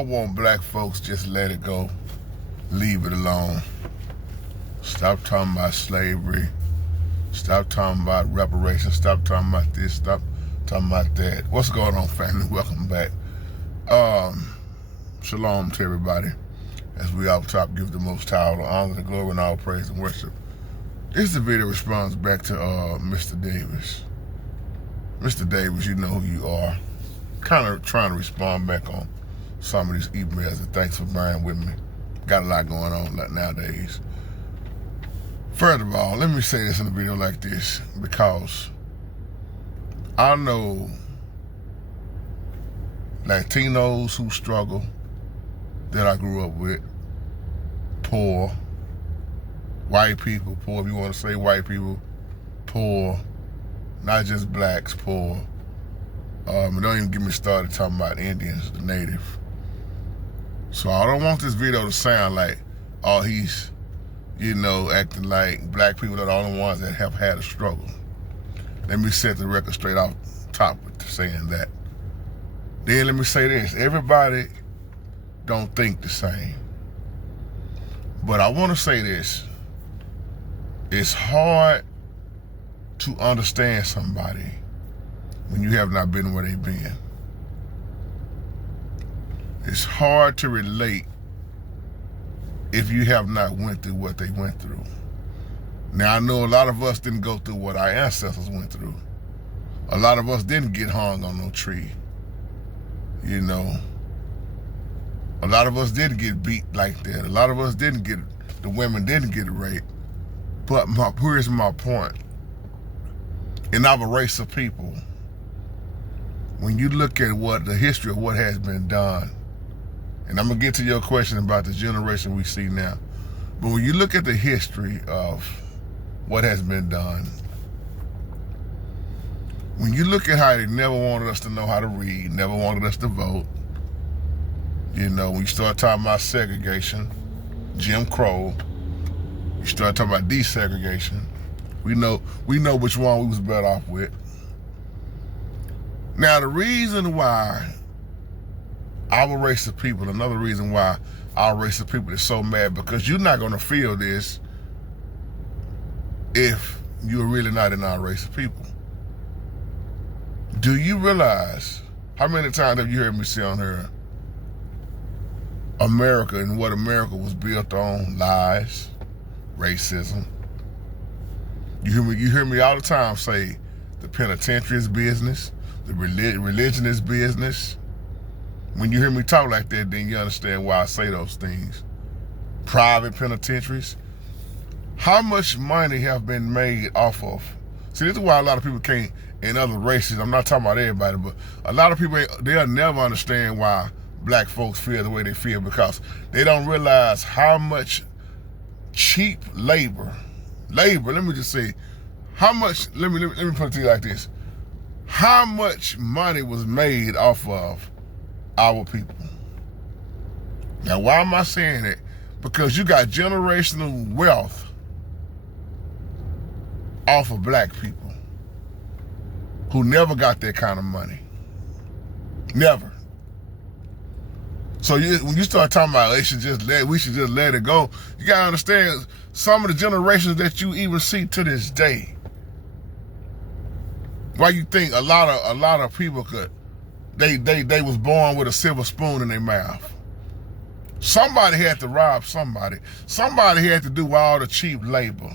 I want black folks just let it go. Leave it alone. Stop talking about slavery. Stop talking about reparations. Stop talking about this. Stop talking about that. What's going on, family? Welcome back. Shalom to everybody. As we all top, give the Most High all the honor, the glory, and all praise and worship. This video responds back to Mr. Davis. Mr. Davis, you know who you are. Kind of trying to respond back on some of these emails, and thanks for bearing with me. Got a lot going on nowadays. First of all, let me say this in a video like this, because I know Latinos who struggle that I grew up with, poor, white people, poor, if you want to say white people, poor, not just blacks, poor. And don't even get me started talking about Indians, the native. So I don't want this video to sound like, oh, he's, acting like black people are the only ones that have had a struggle. Let me set the record straight off top with saying that. Then let me say this, everybody don't think the same. But I want to say this, it's hard to understand somebody when you have not been where they've been. It's hard to relate if you have not went through what they went through. Now, I know a lot of us didn't go through what our ancestors went through. A lot of us didn't get hung on no tree. A lot of us didn't get beat like that. A lot of us didn't get, the women didn't get raped. But here's my point. In our race of people, when you look at what the history of what has been done, and I'm gonna get to your question about the generation we see now, but when you look at the history of what has been done, when you look at how they never wanted us to know how to read, never wanted us to vote, when you start talking about segregation, Jim Crow, you start talking about desegregation, we know which one we was better off with. Now, the reason why our race of people, another reason why our race of people is so mad, because you're not going to feel this if you're really not in our race of people. Do you realize how many times have you heard me say on here, America and what America was built on? Lies, racism. You hear me all the time say the penitentiary is business, the religion is business. When you hear me talk like that, then you understand why I say those things. Private penitentiaries. How much money have been made off of? See, this is why a lot of people can't, in other races, I'm not talking about everybody, but a lot of people, they'll never understand why black folks feel the way they feel, because they don't realize how much cheap labor, let me just say, how much, let me put it to you like this, how much money was made off of our people. Now, why am I saying that? Because you got generational wealth off of black people who never got that kind of money. Never. So when you start talking about we should just let it go, you gotta understand some of the generations that you even see to this day. Why you think a lot of people could, they was born with a silver spoon in their mouth. Somebody had to rob somebody. Somebody had to do all the cheap labor.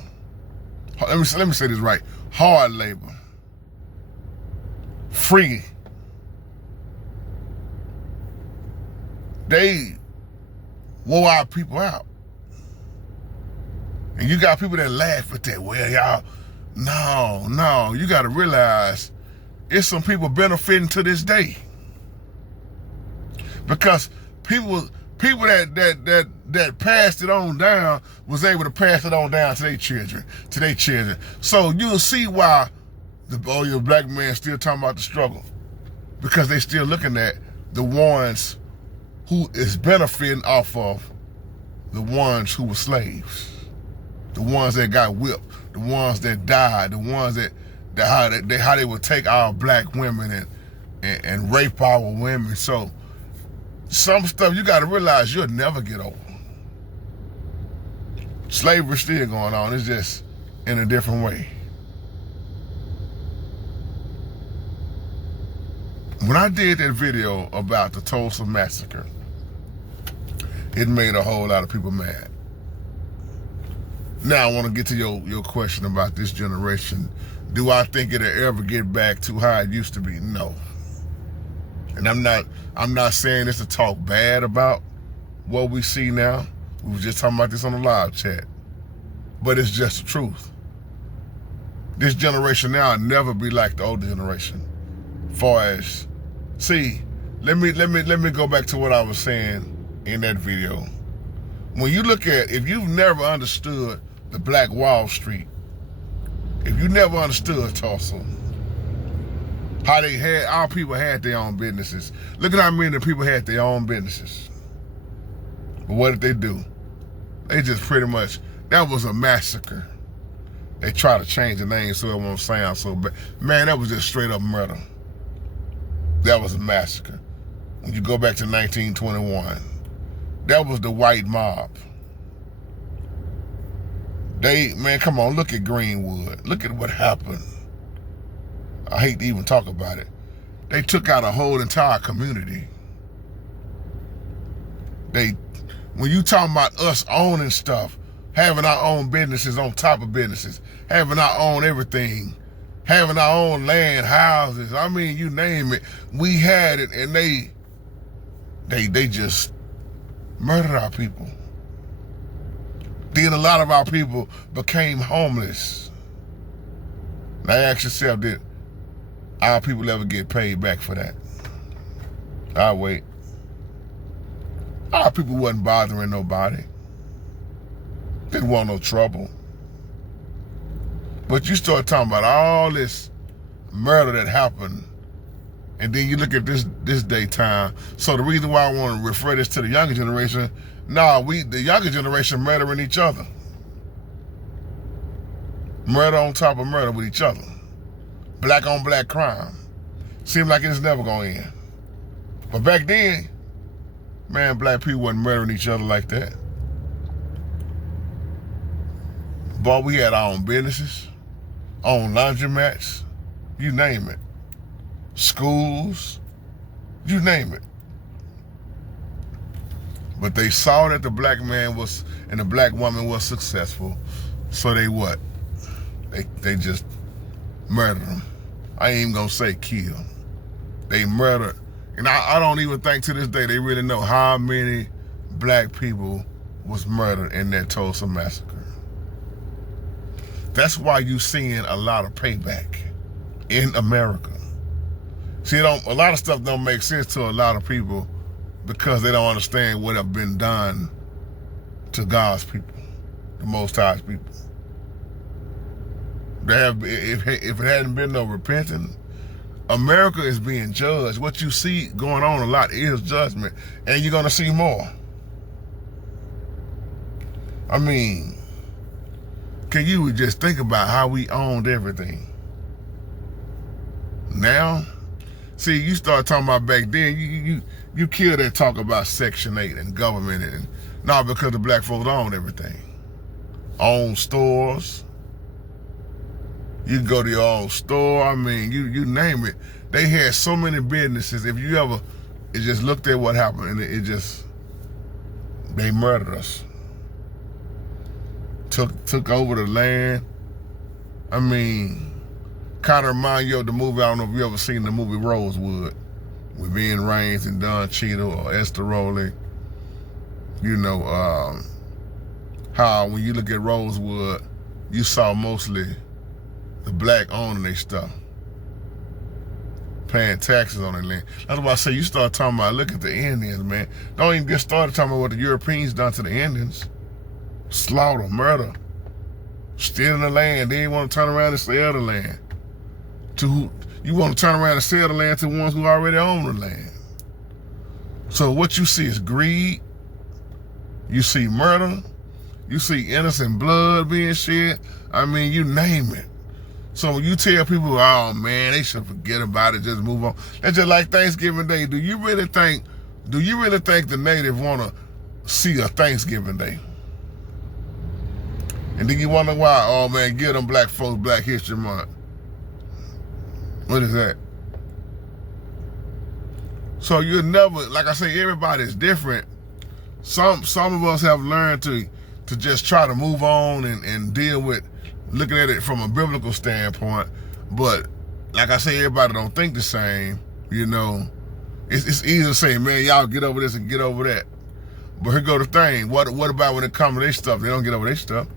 Let me say this right. Hard labor. Free. They wore our people out. And you got people that laugh at that. Well, y'all, no. You got to realize it's some people benefiting to this day. Because people that passed it on down was able to pass it on down to their children. So you'll see why the black man still talking about the struggle. Because they still looking at the ones who is benefiting off of the ones who were slaves. The ones that got whipped, the ones that died, the ones that how they would take our black women and rape our women. So some stuff you got to realize you'll never get over. Slavery's still going on. It's just in a different way. When I did that video about the Tulsa massacre, it made a whole lot of people mad. Now I want to get to your question about this generation. Do I think it'll ever get back to how it used to be? No. And I'm not saying this to talk bad about what we see now. We were just talking about this on the live chat. But it's just the truth. This generation now will never be like the older generation. Far as, see, let me go back to what I was saying in that video. When you look at, if you've never understood the Black Wall Street, if you never understood Tulsa, how our people had their own businesses. Look at how many people had their own businesses. But what did they do? They just pretty much, that was a massacre. They try to change the name so it won't sound so bad. Man, that was just straight up murder. That was a massacre. When you go back to 1921, that was the white mob. Man, come on, look at Greenwood. Look at what happened. I hate to even talk about it. They took out a whole entire community. When you talking about us owning stuff, having our own businesses on top of businesses, having our own everything, having our own land, houses, I mean, you name it, we had it, and they just murdered our people. Then a lot of our people became homeless. Now ask yourself, did our people ever get paid back for that? I'll wait. Our people wasn't bothering nobody. Didn't want no trouble. But you start talking about all this murder that happened, and then you look at this daytime. So the reason why I want to refer this to the younger generation, the younger generation murdering each other. Murder on top of murder with each other. Black on black crime. Seemed like it's never gonna end. But back then, man, black people wasn't murdering each other like that. But we had our own businesses, own laundromats, you name it. Schools, you name it. But they saw that the black man and the black woman was successful, so they what? They just murdered them. I ain't even gonna say kill. They murdered. And I don't even think to this day they really know how many black people was murdered in that Tulsa massacre. That's why you seeing a lot of payback in America. See, a lot of stuff don't make sense to a lot of people because they don't understand what have been done to God's people, the Most High's people. If it hadn't been no repenting, America is being judged. What you see going on a lot is judgment, and you're gonna see more. I mean, can you just think about how we owned everything? Now, see, you start talking about back then, you kill that talk about Section 8 and government, and not because the black folks owned everything. Own stores. You can go to your own store. I mean, you name it. They had so many businesses. If you ever just looked at what happened, and they murdered us. Took over the land. I mean, kind of remind you of the movie, I don't know if you ever seen the movie Rosewood, with Vin Raines and Don Cheadle or Esther Rowley. You know, how when you look at Rosewood, you saw mostly the black owning their stuff, paying taxes on their land. That's why I say you start talking about, look at the Indians, man. Don't even get started talking about what the Europeans done to the Indians. Slaughter, murder, stealing the land. They want to turn around and sell the land. You want to turn around and sell the land to ones who already own the land. So what you see is greed. You see murder. You see innocent blood being shed. I mean, you name it. So when you tell people, oh man, they should forget about it, just move on. That's just like Thanksgiving Day. Do you really think Do you really think the native want to see a Thanksgiving Day? And then you wonder why, oh man, give them black folks Black History Month. What is that? So you'll never, like I say, everybody's different. Some of us have learned to just try to move on and deal with looking at it from a biblical standpoint. But like I say, everybody don't think the same. You know, it's easy to say, man, y'all get over this and get over that. But here go the thing. What about when it comes to their stuff? They don't get over their stuff.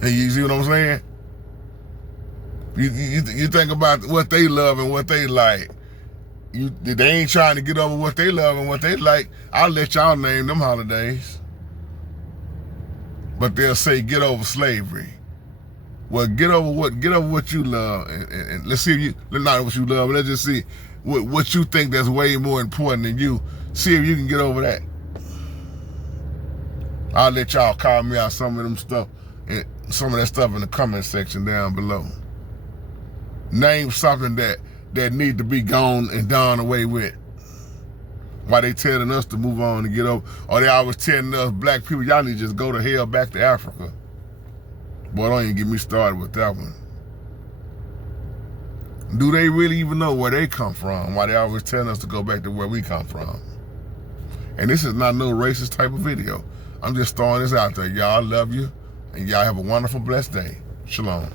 You see what I'm saying? You think about what they love and what they like. They ain't trying to get over what they love and what they like. I'll let y'all name them holidays. But they'll say get over slavery. Well, get over what you love, and let's see if you not what you love, but let's just see what you think that's way more important than you. See if you can get over that. I'll let y'all call me out some of them stuff. Some of that stuff in the comment section down below. Name something that need to be gone and done away with. Why they telling us to move on and get over? Or they always telling us black people, y'all need to just go to hell back to Africa. Boy, don't even get me started with that one. Do they really even know where they come from? Why they always telling us to go back to where we come from? And this is not no racist type of video. I'm just throwing this out there. Y'all, I love you. And y'all have a wonderful, blessed day. Shalom.